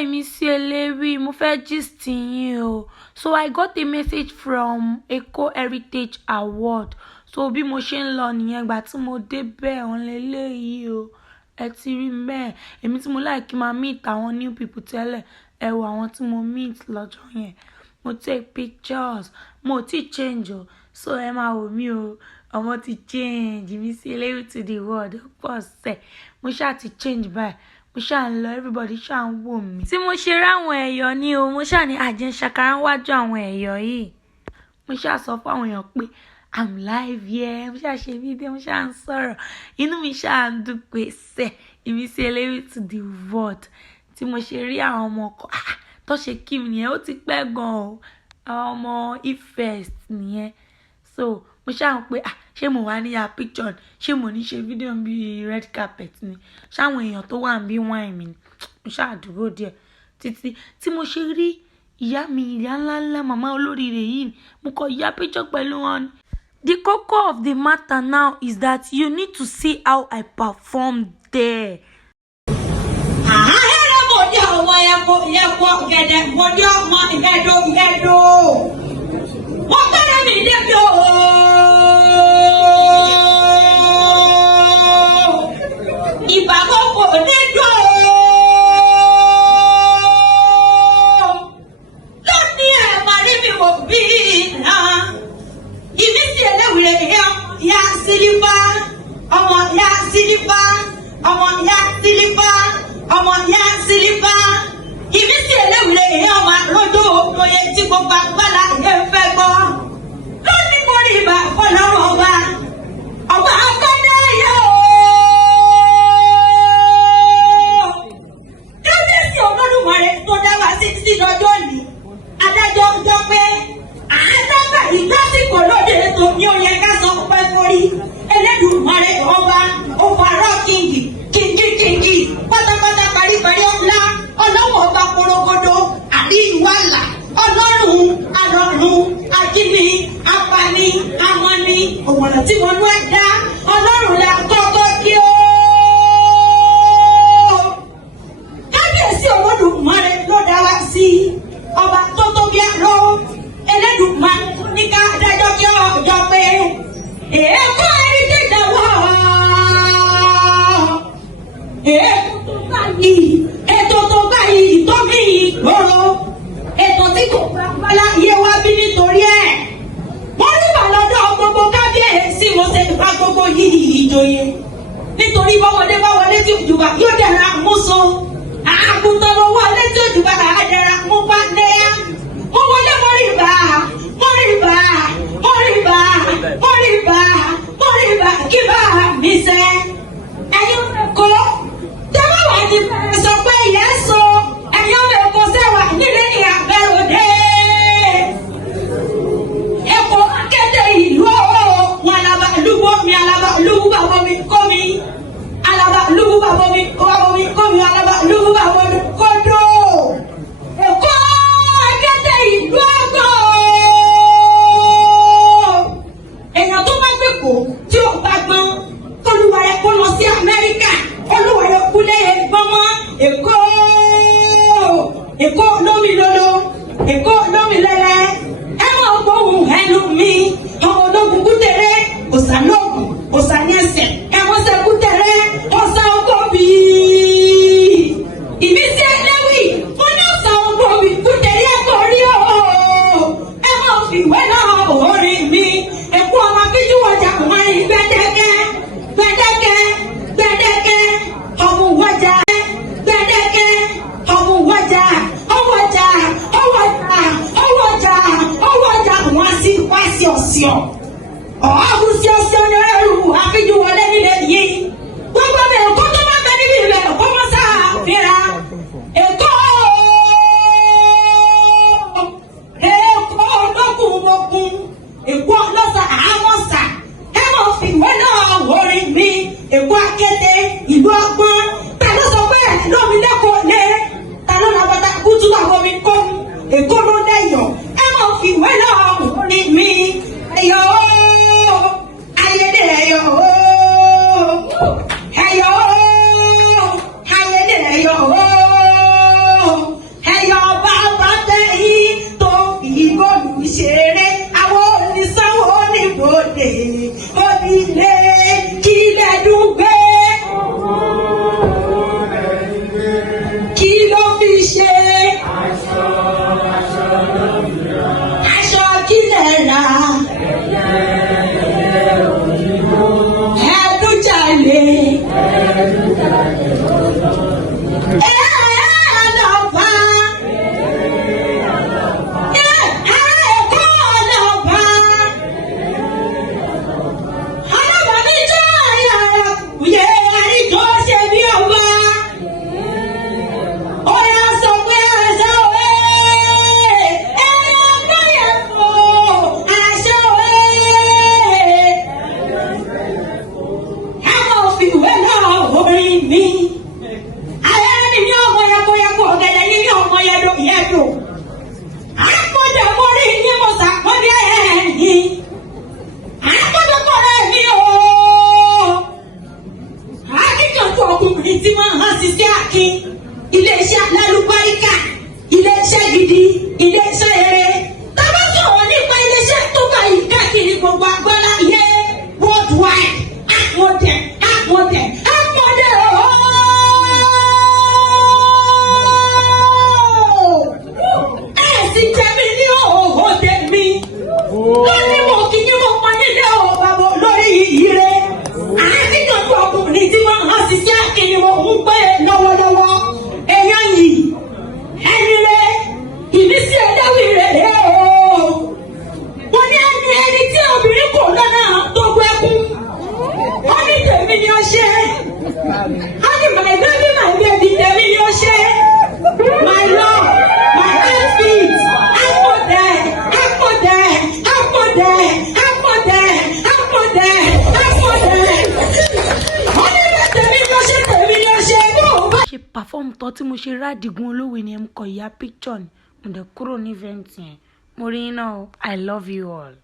Imisi Elewi, mo fẹ́ gist yín o. So I got a message from Eco Heritage Award. So bí mo ṣe ń lọ nìyẹn gbà tí mo débẹ̀ on leléyìí o. Ẹ ti rí mẹ́. Èmi tí mo like máa meet àwọn new people tẹ́lẹ̀. Ẹ wo àwọn tí mo meet lọ́jọ́ yẹn. Mo take pictures. Mo ti change o. So ẹ máa wò mí o. Ọmọ ti change. Imisi Elewi to the world. Ó pọ̀ sẹ́. Mo ṣáà ti change báyìí. Mo ṣáà ń lọ, everybody ṣáà ń wò mí. Tí mo ṣe ráwọn ẹ̀yọ́ ni o, mo ṣáà ní àjẹṣàkárá wájú àwọn ẹ̀yọ́ yìí. Mo ṣáà sọ fún àwọn èèyàn pé I'm live here. Mo ṣáà ṣe fídíò, mo ṣáà ń sọ̀rọ̀. Inú mi ṣáà ń dùn pé sẹ́ Imisi Elewi to the world. Tí mo ṣe rí àwọn ọmọ ọkọ̀ tó ṣe kí mi nìyẹn, ó ti pẹ́ gan o. Àwọn ọmọ Ifest nìyẹn. So mo ṣáà ń pé ṣé mo wá ní ya picture, ṣé mo ní ṣe fídíò bí red carpet ni, ṣáwọn èèyàn tó wà níbí wine mi ni. Mo ṣáà dúró díẹ̀ títí tí mo ṣe rí ìyá mi, ìyá ńláńlá màmá olóríire yìí, mo kọ ya picture pẹ̀lú wọn. The core of the matter now is that you need to see how I performed there. Imisi Elewi ọmọ lójú òye tí gbogbo agbára yẹn fẹ́ gbọ́. Lónìí mo rí ìbá fọlọ́run ọba akọ́dé yẹ o. Kábíyèsí Olódùmarè tó dá wa sí lọ́jọ́ yìí. Adájọ́ jọ pé àádọ́gbà ìdásíkò lóde ètò ní oyè ká sọ pé forí. Elédùmarè ọba òfàrọ̀ kíngì pátápátá paríparí ọ̀la. Ọlọ́wọ́ ọba porogodo àríwálà ọlọ́run àrọ̀run ajíní apani amọ́ni òwòrán tí mo lú ẹ̀dá ọlọ́run la kọ́kọ́ kí ó. Kábíyèsí Olódùmarè ló dá wa sí ọba tó tóbi àrò Elédùmarè ní ká dájọ́ kí ọjọ́ pé èèkó ẹni tí ìdáwọ́ èèkó tó báyìí. Ètò tó báyìí tó mí ìgboro, ètò tí kò gbàgbọ́lá yé wá bí nítorí ẹ̀. Wọ́n rí bàlọ́dọ̀ gbogbo kábíyèsí mo ṣe bá gbogbo yìí ìjòyè. Nítorí báwọlé tí òjùbà yóò dára mú so. Àgùntàn ló wọlé tí òjùbà á dára mú bá dẹ́yà. Mo wọlé mọ́rìbà kí bá mi sẹ́. Ẹ̀yin kò tẹ́ bá wà ní bẹ̀rẹ̀ sọ pé ìyẹn so ẹ̀yin ọmọ ẹ̀kọ́ sẹ́wà nílé ní àgbẹ̀ròdé. Ẹ̀kọ́ akéde ìlú wọn alábàlúgbò mi alábàlúgbò bàbá mi kọ́ mi alábàlúgbò bàbá mi kọ́ mi alábàlúgbò bàbá mi kọ́ dó. Ẹ̀kọ́ akéde ìlú ọgbọ́n. Èèyàn tó bá gbé kó tí ó bá gbọ́n kólúwa rẹ̀ kó lọ sí Amẹ́ríkà. Olúwarẹ̀ kúlẹ̀ gbọ́mọ́ Èkó lómi lolo, Èkó lómi lẹ́lẹ́. Ẹ máa gbóhùn ẹnu mi, ọmọ ológun kútẹ̀rẹ́, òsàlóògùn, òsànyẹsẹ̀, ẹ̀wọ̀nsẹ̀ kútẹ̀rẹ́, ọ̀sà ọgọ́bì. Imisi Elewi, wọ́n ní ọ̀sà ọgọ́bì kútẹ̀rẹ́ ẹ̀kọ́ rí o. Ẹ máa fi ìwé náà orin mi, Èkó ọmọ akíjú ọjà kò máa ń gbẹ́dẹ́kẹ́. Ọmọ wájà perform tó tí mo ṣe Rádìgún Olówe ni ẹ mú kọ ìyá picture ni mo dẹ̀ kúrò ní event yẹn mo rí iná o I love you all.